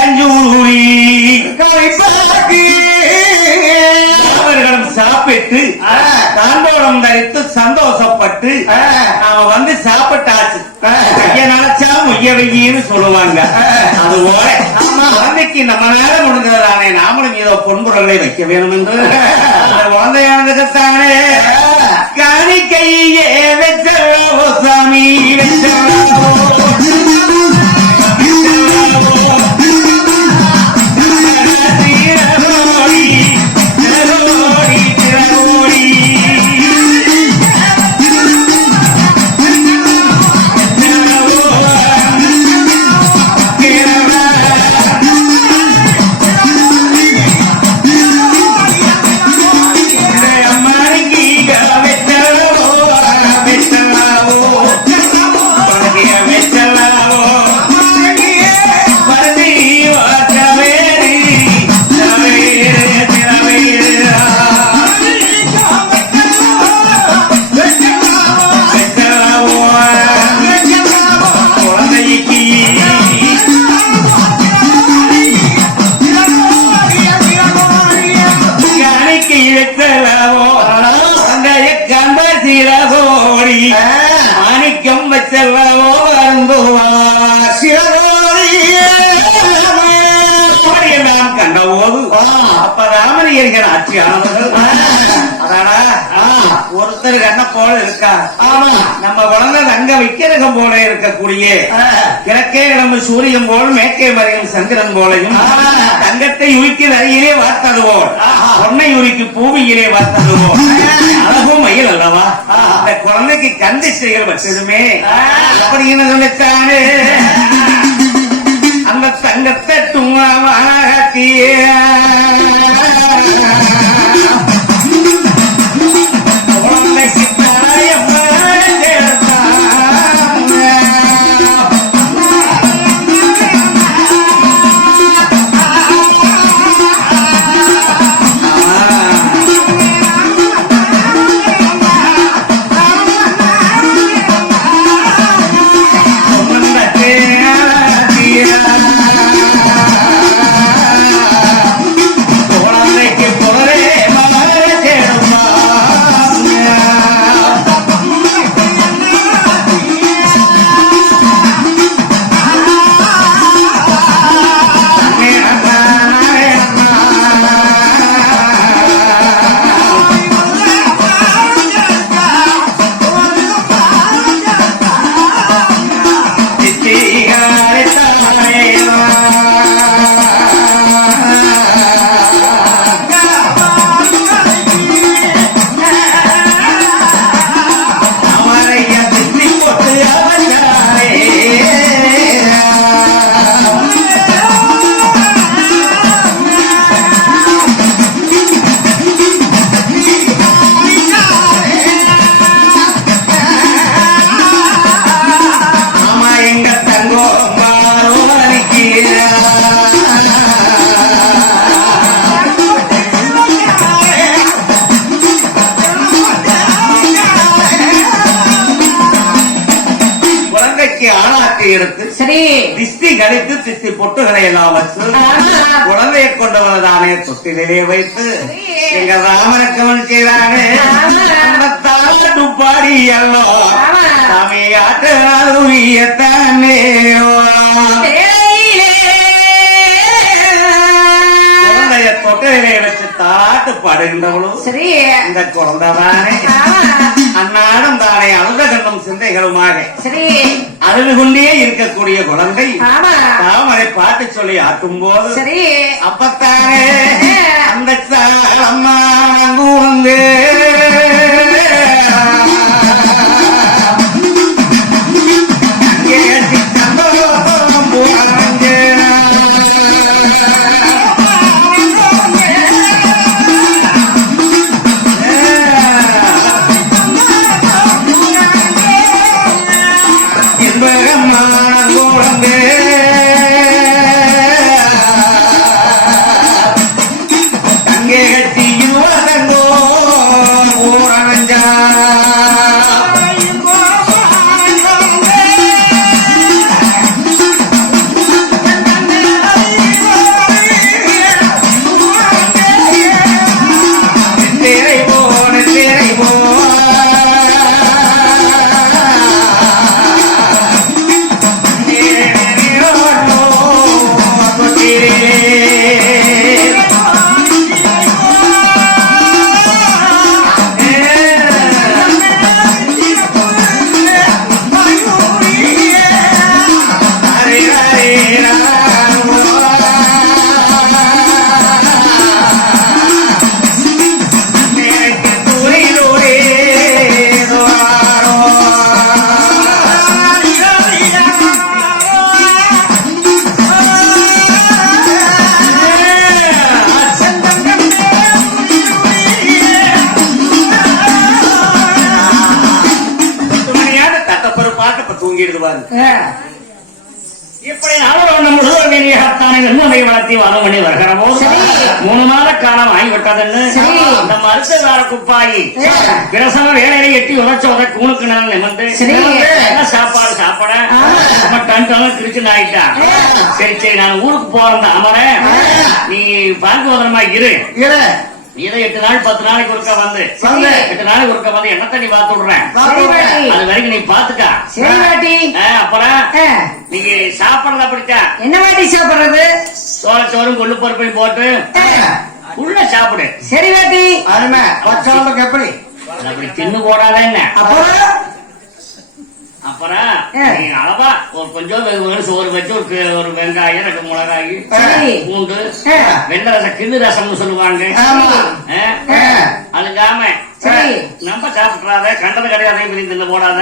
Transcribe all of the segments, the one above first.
அஞ்சூரி அவர்களும் சாப்பிட்டு தாண்டோடம் தரித்து சந்தோஷப்பட்டு அவன் வந்து சாப்பிட்டாச்சு. நினைச்சா முய்ய வெய்யின்னு சொல்லுவாங்க. அது போல குழந்தைக்கு நம்மளால முடிஞ்சதானே நாமளும் ஏதோ பொன்பொருளை வைக்க வேணும் என்று அந்த குழந்தையானதுக்குத்தானே காணி கையே வச்சோ சாமி வச்சோ அந்த கம்பசிரகோடி மாணிக்கம் வச்சல்லவோ அருந்துவா நான் கண்டபோது அப்ப ராமலிங்கன் ஆட்சி ஆனவர்கள் அதாடா ஒருத்தர் கண்ண போல இருக்கா? நம்ம குழந்தை தங்க விக்கிரகம் போல இருக்கக்கூடிய கிழக்கே கிளம்பு சூரியன் போல் மேற்கே மறையும் சந்திரன் போலையும் தங்கத்தை உருக்கி அருகிலே வார்த்தது போல் பொன்னை உருக்கி பூமியிலே வார்த்தது போல் அழகும் மயில் அல்லவா? இந்த குழந்தைக்கு கந்தை செயல் வச்சதுமே அப்படின்னு நினைச்சானே? அந்த தங்கத்தை தும்மாவாத்திய ஆளாக்கி எடுத்து சரி. திஷ்டி கழித்து திஷ்டி பொட்டுகளை எல்லாம் வச்சு குழந்தையை கொண்டு வந்ததானே தொட்டிலே வைத்து எங்க ராமரக்கவன் செய்தானே. அந்த தாளாட்டு பாடி எல்லாம் சாமி ஆட்டாதுயத்தானே குழந்தைய தொட்டிலே வச்சு தாட்டு பாடுகின்றவளும் சரி இந்த குழந்தைதானே அன்னாடும் தானே அழுத கண்ணும் சிந்தைகளுமாக சரி அழுது கொண்டே இருக்கக்கூடிய குழந்தை தாமரை பாட்டு சொல்லி ஆட்டும் போது சரி அப்பத்தானே தூங்கிடுது பாரு ஆ. இப்படி நாளொன்று முழுவதும் மீறியகத்தான வெண்ணுமை வளர்த்தி வரும் பண்ணி. மூணு மாத காலம் ஆகிவிட்டதுன்னு. அந்த மருத்துவ குப்பாயி. பிரசவ வேலையை எட்டி உதச்ச உத கூணுக்கு நான் நிமிர்ந்து. என்ன சாப்பாடு சாப்பிட. நம்ம டன் ஆயிட்டா சரி சரி நான் ஊருக்கு போறேன் அமர நீ பார்க்க இரு இரு இதை எட்டு நாள் பத்து நாளைக்கு ஒருக்கா வந்து. எட்டு நாளைக்கு ஒருக்கா வந்து என்ன தண்ணி பார்த்து விடுறேன். அது வரைக்கும் நீ பாத்துக்கா. சரி பாட்டி ஆ, அப்புறம். நீங்க சாப்பிடறத அப்படித்தான் என்ன பாட்டி சாப்பிடுறது? சோளச்சோறும் கொள்ளு பருப்பையும் போட்டு. உள்ள சாப்பிடு. சரி பாட்டி அருமை. பச்சாளுக்கு எப்படி? அப்படி தின்னு போடாத என்ன? அப்புறம் அப்புறம். நீ அளவா ஒரு கொஞ்சம் சோறு வச்சு ஒரு ஒரு வெங்காயம் ரெண்டு மிளகாய் பூண்டு. வெள்ளை ரசம் கிண்ணு ரசம்னு சொல்லுவாங்க. சரி. நம்ம சாப்பிட்றாத கண்டது கிடையாது தின்னு போடாத.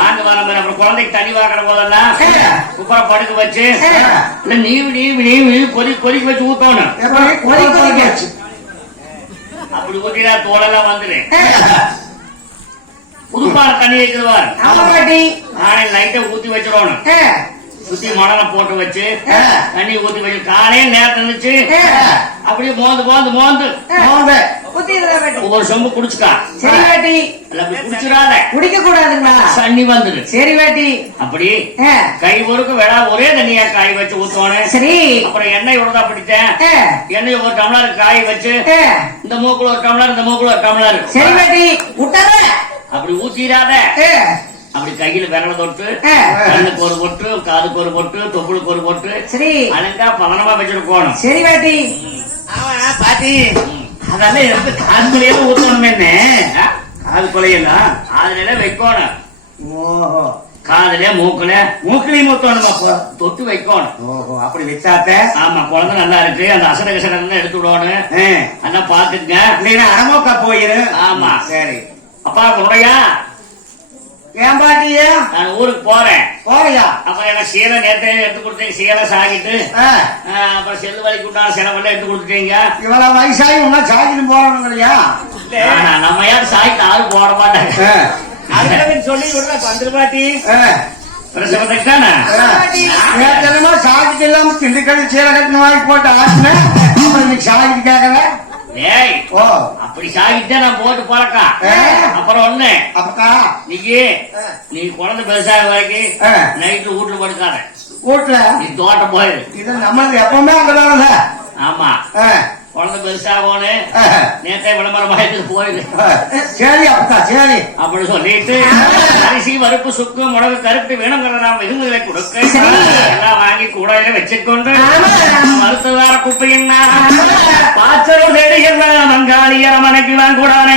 வாங்க வர மாதிரி அப்புறம் குழந்தைக்கு தண்ணி வாங்குற போதெல்லாம். குப்பரை படுக்க வச்சு நீவி நீவி நீவி கொதி கொதிக்க வச்சு ஊத்தணும். அப்படி ஊத்தினா தோலெல்லாம் வந்துரு ஆ. புதுப்பான தண்ணி வைக்கிறவார். காலையில் லைட்டா ஊத்தி வச்சிடணும். சுத்தி மணலை போட்டு வச்சு. தண்ணி ஊத்தி வச்சு காலையில் நேரத்தை இருந்துச்சு. அப்படியே மோந்து மோந்து மோந்து. ஒவ்வொரு சொம்பு குடிச்சுக்கா சரி அப்படி குடிச்சிடாத. குடிக்க கூடாதுங்களா தண்ணி வந்துரு. சரி பாட்டி அப்படி. கை ஒருக்கு வேடா ஒரே தண்ணியா காய் வச்சு ஊத்தணும். சரி. அப்புறம் எண்ணெய் உடதா பிடிச்சேன். எண்ணெய் ஒரு டம்ளர் காய் வச்சு. இந்த மூக்குல ஒரு டம்ளர் இந்த மூக்குல ஒரு டம்ளர். சரி விட்டாத. அப்படி ஊத்திடாத. அப்படி கையில விரல தொட்டு. கண்ணுக்கு ஒரு பொட்டு காதுக்கு ஒரு பொட்டு தொப்புளுக்கு ஒரு பொட்டு சரி. அழகா பதனமா வச்சிருக்கணும் சரி பாட்டி. ஆமா பாட்டி. அதெல்லாம் எடுத்து காதுலயே ஊத்தணுமே காது கொலையெல்லாம் அதுல வைக்கணும். ஓஹோ. காதுல மூக்குல மூக்கிலையும் ஊத்தணும்? தொட்டு வைக்கணும். ஓஹோ அப்படி வச்சாத்த? ஆமா குழந்தை நல்லா இருக்கு. அந்த அசட கசட எடுத்து விடணும். நல்லா பாத்துக்கங்க இல்லைன்னா அனமோக்கா போயிரு ஆமா. சரி. அப்பா உடையா? ஏன் பாட்டியா நான் ஊருக்கு போறேன். போறியா? அப்புறம் எனக்கு சீலை நேரத்தை எடுத்து கொடுத்தீங்க சீலை சாகிட்டு அப்புறம் செல்லு வலிக்கு உண்டான செலவெல்லாம் எடுத்து கொடுத்துட்டீங்க. இவ்வளவு வயசாகி இன்னும் சாகிட்டு போறோம்ங்களையா ஆனா, நம்ம யாரும் சாய்க்கு ஆள் போட மாட்டாங்க சொல்லி விடுற பந்திர பாட்டி. சாகிட்டு இல்லாம திண்டுக்கல் சீலை கட்டின வாங்கி போட்டு இன்னைக்கு சாகிட்டு ஏய் ஓ. அப்படி சாகிட்டே நான் போட்டு பழக்கா ஆ. அப்புறம் ஒண்ணு அப்பக்கா. நீக்கு நீ குழந்தை பெருசாக வரைக்கும். நைட்டு வீட்டுல படுக்காத. வீட்டுல? நீ தோட்டம் போயிரு. இது நம்மளுக்கு எப்பவுமே அங்கதானே? ஆமா. குழந்தை பெருசாகோன்னு ஆ. நேத்தே விளம்பரமாயிட்டு போயிரு ஆ. சரி அப்பக்கா சரி அப்படி சொல்லிட்டு அரிசி வறுப்பு சுக்கு முளகு கருப்பு வேணுங்கிற நாம் விருந்துகளை கொடுக்க. எல்லாம் வாங்கி கூடையில வச்சுக்கொண்டு ஆமா. மருத்துவ குப்பையின்னா பாச்சரும் தேடி என்ன மங்காளி அரமனைக்கு வாங்க கூடானே